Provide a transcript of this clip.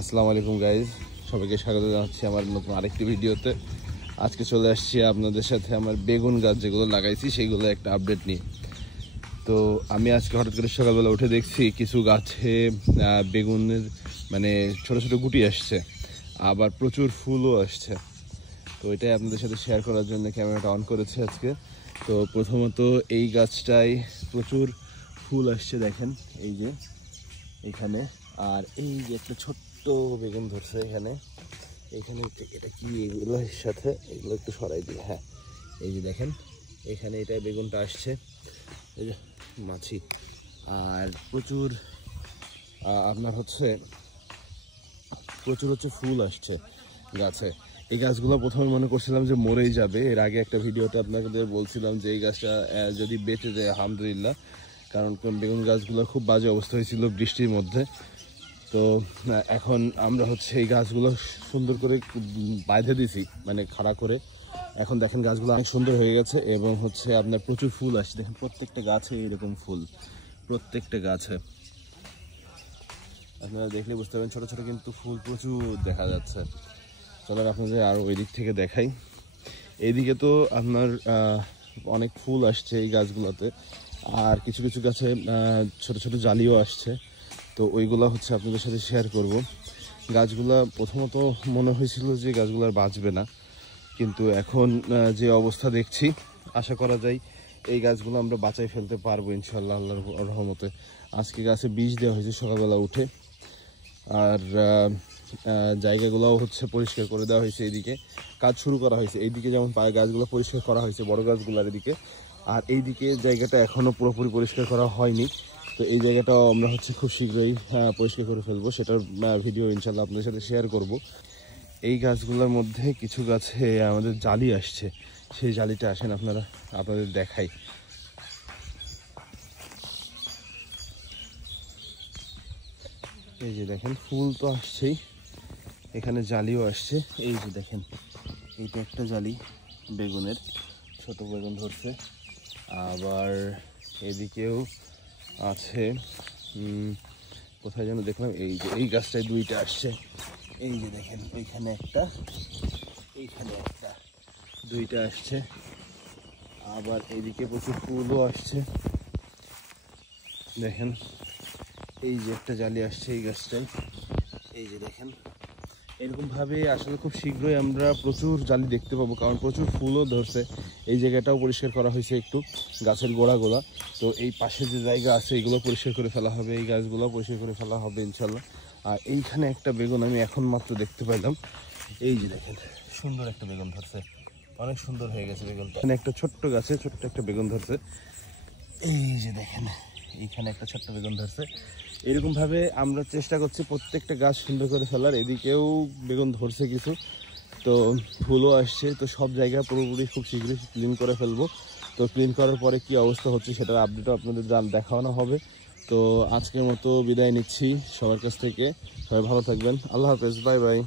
আসসালামু আলাইকুম গাইজ, সবাইকে স্বাগত জানাচ্ছি আমার নতুন আরেকটি ভিডিওতে। আজকে চলে আসছি আপনাদের সাথে আমার বেগুন গাছ যেগুলো লাগাইছি সেইগুলো একটা আপডেট নিয়ে। তো আমি আজকে হঠাৎ করে সকালবেলা উঠে দেখছি কিছু গাছে বেগুনের মানে ছোট ছোট গুটি আসছে, আবার প্রচুর ফুলও আসছে। তো এটাই আপনাদের সাথে শেয়ার করার জন্য ক্যামেরাটা অন করেছি আজকে। তো প্রথমত এই গাছটায় প্রচুর ফুল আসছে, দেখেন এই যে এখানে। আর এই যে একটা ছোট্ট বেগুন ধরছে এখানে। এটা কি এগুলোর সাথে এগুলো একটু সরাই দিই। হ্যাঁ, এই যে দেখেন এখানে এটা বেগুনটা আসছে, এই যে মাছি। আর প্রচুর আপনার প্রচুর ফুল আসছে গাছে। এই গাছগুলো প্রথমে মনে করছিলাম যে মরেই যাবে। এর আগে একটা ভিডিওতে আপনাদের বলছিলাম যে এই গাছটা যদি বেঁচে যায় আলহামদুলিল্লাহ, কারণ বেগুন গাছগুলো খুব বাজে অবস্থা হয়েছিল বৃষ্টির মধ্যে। তো এখন আমরা এই গাছগুলো সুন্দর করে বাঁধে দিছি, মানে খাড়া করে। এখন দেখেন গাছগুলো অনেক সুন্দর হয়ে গেছে এবং আপনার প্রচুর ফুল আসছে। দেখেন প্রত্যেকটা গাছে এরকম ফুল, প্রত্যেকটা গাছে আপনারা দেখলে বুঝতে পারবেন। ছোট ছোট কিন্তু ফুল প্রচুর দেখা যাচ্ছে। চলেন আপনাদের আরও ওই দিক থেকে দেখাই। এইদিকে তো আপনার অনেক ফুল আসছে এই গাছগুলোতে, আর কিছু কিছু গাছে ছোট ছোট জালিও আসছে। তো ওইগুলো আপনাদের সাথে শেয়ার করব। গাছগুলা প্রথমত মনে হয়েছিল যে গাছগুলো আর বাঁচবে না, কিন্তু এখন যে অবস্থা দেখছি আশা করা যায় এই গাছগুলো আমরা বাঁচাই ফেলতে পারবো ইনশাল্লাহ, আল্লাহর রহমতে। আজকে গাছে বীজ দেওয়া হয়েছে সকালবেলা উঠে, আর জায়গাগুলোও পরিষ্কার করে দেওয়া হয়েছে। এইদিকে কাজ শুরু করা হয়েছে, এইদিকে যেমন গাছগুলো পরিষ্কার করা হয়েছে বড় গাছগুলোর এদিকে, আর এইদিকে জায়গাটা এখনও পুরোপুরি পরিষ্কার করা হয়নি। তো এই জায়গাটাও আমরা খুব শীঘ্রই পরিষ্কার করে ফেলবো, সেটার ভিডিও ইনশাল্লাহ আপনাদের সাথে শেয়ার করব। এই গাছগুলোর মধ্যে কিছু গাছে আমাদের জালি আসছে, সেই জালিটা আসেন আপনাদের দেখাই। এই যে দেখেন ফুল তো আসছেই, এখানে জালিও আসছে। এই যে দেখেন এইটা একটা জালি বেগুনের, ছোট বেগুন ধরছে। আবার এদিকেও আছে, কোথায় যেন দেখলাম, এই যে এই গাছটায় দুইটা আসছে। এই যে দেখেন ওইখানে একটা, এইখানে একটা, দুইটা আসছে। আবার এইদিকে প্রচুর ফুলও আসছে, দেখেন এই যে একটা জালি আসছে এই গাছটায়। এই যে দেখেন এরকমভাবে আসলে খুব শীঘ্রই আমরা প্রচুর জালি দেখতে পাবো, কারণ প্রচুর ফুলও ধরছে। এই জায়গাটাও পরিষ্কার করা হয়েছে একটু, গাছের গোড়াগুলা। তো এই পাশে যে জায়গা আছে এগুলো পরিষ্কার করে ফেলা হবে, এই গাছগুলো পরিষ্কার করে ফেলা হবে ইনশাল্লাহ। আর এইখানে একটা বেগুন আমি এখন মাত্র দেখতে পাইলাম। এই যে দেখেন সুন্দর একটা বেগুন ধরছে, অনেক সুন্দর হয়ে গেছে বেগুনটা। এখানে একটা ছোট্ট গাছে ছোট্ট একটা বেগুন ধরছে। এই যে দেখেন এইখানে একটা ছোট্ট বেগুন ধরছে। এরকমভাবে আমরা চেষ্টা করছি প্রত্যেকটা গাছ সুন্দর করে ফেলার। এদিকেও বেগুন ধরছে কিছু, তো ফুলও আসছে। তো সব জায়গা পুরোপুরি খুব শীঘ্রই ক্লিন করে ফেলবো। তো ক্লিন করার পরে কি অবস্থা হচ্ছে সেটার আপডেটও আপনাদের দেখানো হবে। তো আজকের মতো বিদায় নিচ্ছি সবার কাছ থেকে। সবাই ভালো থাকবেন, আল্লাহ হাফেজ, বাই বাই।